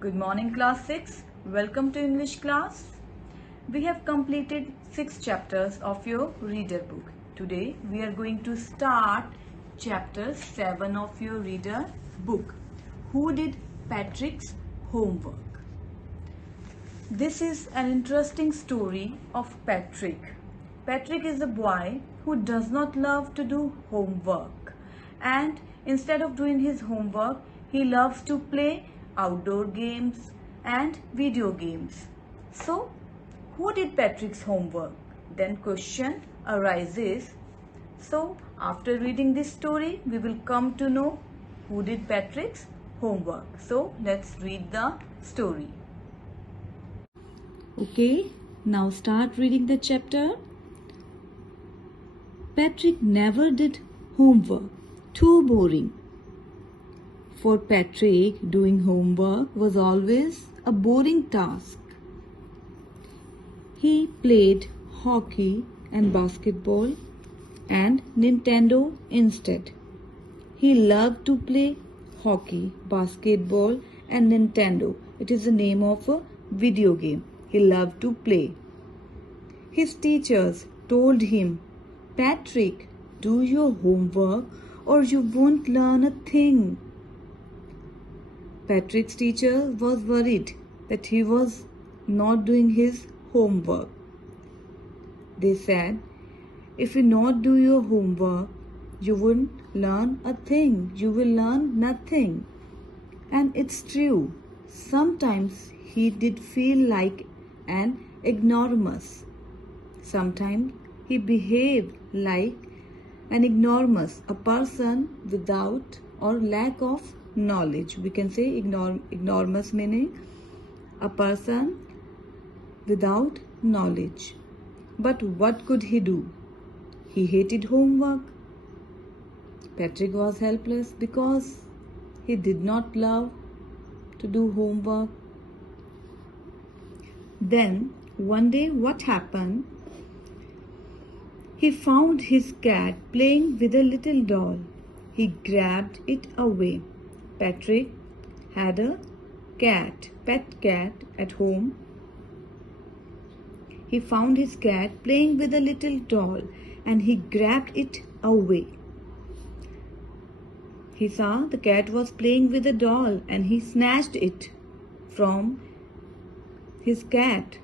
Good morning class 6. Welcome to English class. We have completed 6 chapters of your reader book. Today we are going to start chapter 7 of your reader book. Who did Patrick's homework? This is an interesting story of Patrick. Patrick is a boy who does not love to do homework, and instead of doing his homework, he loves to play outdoor games and video games. So, who did Patrick's homework? Then question arises. So, after reading this story, we will come to know who did Patrick's homework. So, let's read the story. Okay, now start reading the chapter. Patrick never did homework. Too boring. For Patrick, doing homework was always a boring task. He played hockey and basketball and Nintendo instead. He loved to play hockey, basketball and Nintendo. It is the name of a video game he loved to play. His teachers told him, "Patrick, do your homework or you won't learn a thing." Patrick's teacher was worried that he was not doing his homework. They said, "If you not do your homework, you won't learn a thing. You will learn nothing." And it's true. Sometimes he did feel like an ignoramus. Sometimes he behaved like an ignoramus, a person without or lack of knowledge. We can say ignoramus meaning a person without knowledge. But what could he do? He hated homework. Patrick was helpless because he did not love to do homework. Then one day what happened? He found his cat playing with a little doll. He grabbed it away. Patrick had a pet cat at home. He found his cat playing with a little doll and he grabbed it away. He saw the cat was playing with a doll and he snatched it from his cat.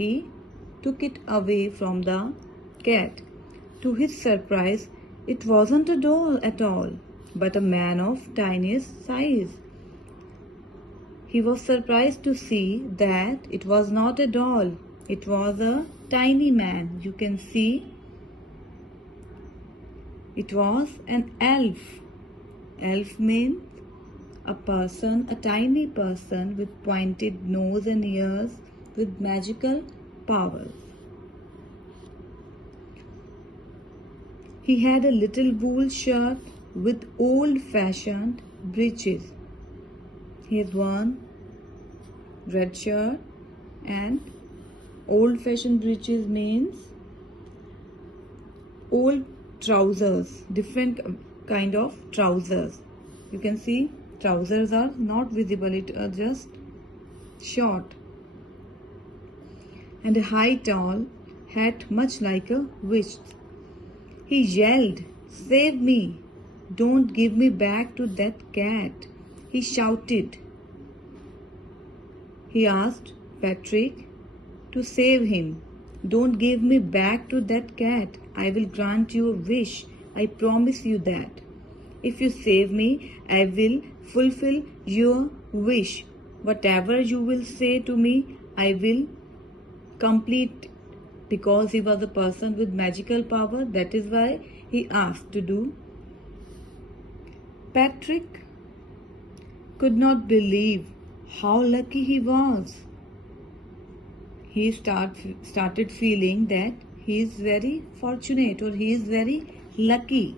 He took it away from the cat. To his surprise, it wasn't a doll at all, but a man of tiniest size. He was surprised to see that it was not a doll. It was a tiny man. You can see it was an elf. Elf means a person, a tiny person with pointed nose and ears with magical powers. He had a little wool shirt with old-fashioned breeches. He had one red shirt and old-fashioned breeches means old trousers, different kind of trousers. You can see trousers are not visible, it are just short. And a high tall hat much like a witch. He yelled, "Save me! Don't give me back to that cat!" He shouted. He asked Patrick to save him. "Don't give me back to that cat. I will grant you a wish. I promise you that. If you save me, I will fulfill your wish. Whatever you will say to me, I will complete." Because he was a person with magical power, that is why he asked to do. Patrick could not believe how lucky he was. He started feeling that he is very fortunate or he is very lucky.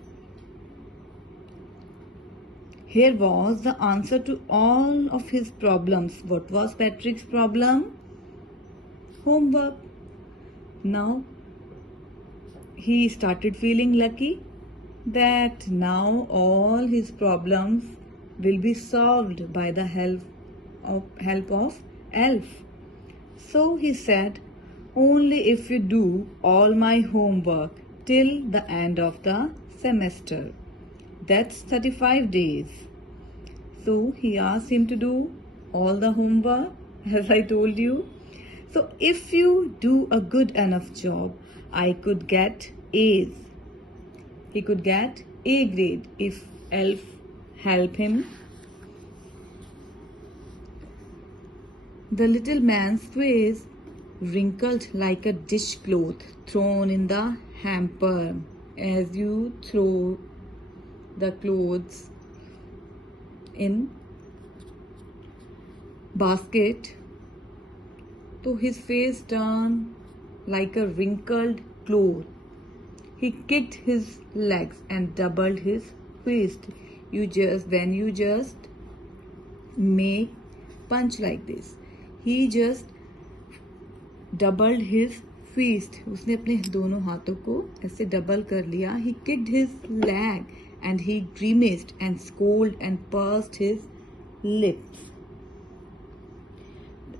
Here was the answer to all of his problems. What was Patrick's problem? Homework. Now he started feeling lucky that now all his problems will be solved by the help help of Elf. So he said, only if you do all my homework till the end of the semester. That's 35 days. So he asked him to do all the homework, as I told you. So if you do a good enough job, I could get A's. He could get A grade if Elf help him. The little man's face wrinkled like a dishcloth thrown in the hamper. As you throw the clothes in basket, so his face turned like a wrinkled cloth. He kicked his legs and doubled his fist. When you just make punch like this, he just doubled his fist. उसने अपने दोनों हाथों को ऐसे double कर लिया. He kicked his leg and he grimaced and scolded and pursed his lips.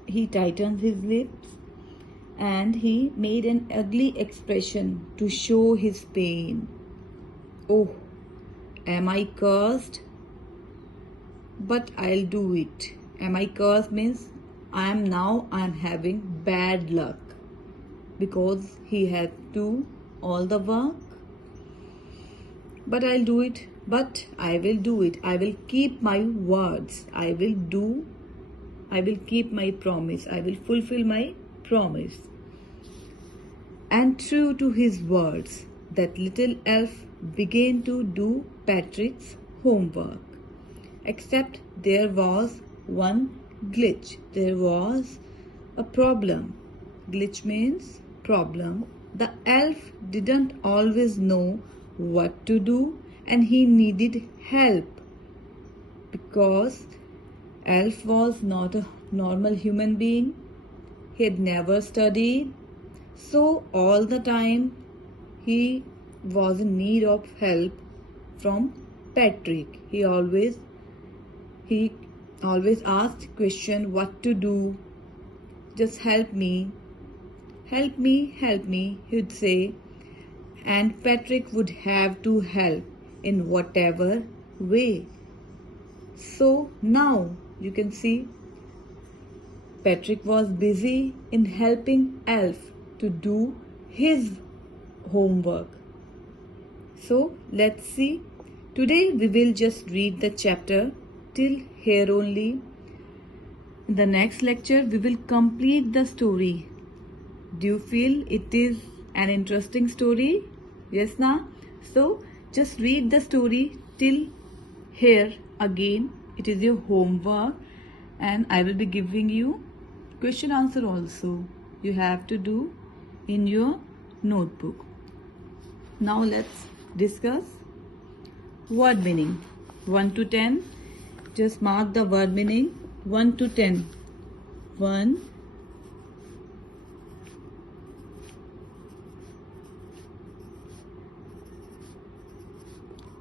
He tightened his lips and he made an ugly expression to show his pain. Oh, am I cursed? But I'll do it. Am I cursed means I'm having bad luck because he had to do all the work. But I'll do it. But I will do it. I will keep my words. I will keep my promise. I will fulfill my promise. And true to his words, that little elf began to do Patrick's homework. Except there was one glitch. There was a problem. Glitch means problem. The elf didn't always know what to do and he needed help because elf was not a normal human being. He had never studied, so all the time he was in need of help from Patrick. He always asked question, what to do, just help me, help me, help me, he would say, and Patrick would have to help in whatever way. So now you can see Patrick was busy in helping Elf to do his homework. So let's see. Today we will just read the chapter till here only. In the next lecture we will complete the story. Do you feel it is an interesting story? Yes, na? So just read the story till here again. It is your homework and I will be giving you question answer also. You have to do in your notebook. Now let's discuss word meaning. 1 to 10. Just mark the word meaning 1 to 10. 1,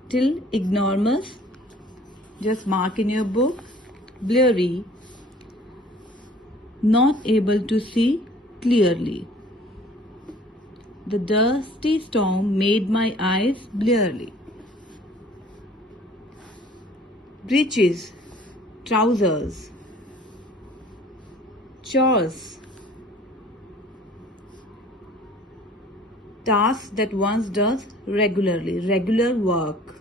till enormous. Just mark in your book. Blurry, not able to see clearly. The dusty storm made my eyes blurry. Breeches, trousers. Chores, tasks that one does regularly, regular work.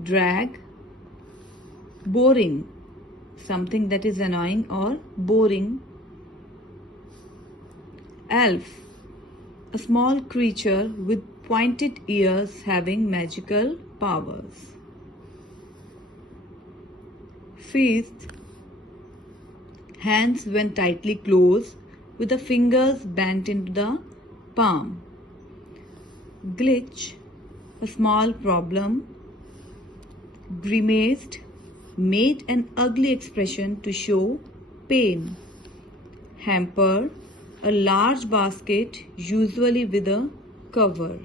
Drag, boring, something that is annoying or boring. Elf, a small creature with pointed ears having magical powers. Fist, hands when tightly closed with the fingers bent into the palm. Glitch, a small problem. Grimaced, made an ugly expression to show pain. Hamper, a large basket usually with a cover.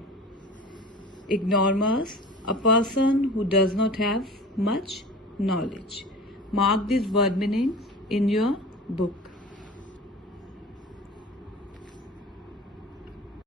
Ignoramus, a person who does not have much knowledge. Mark these word meanings in your book.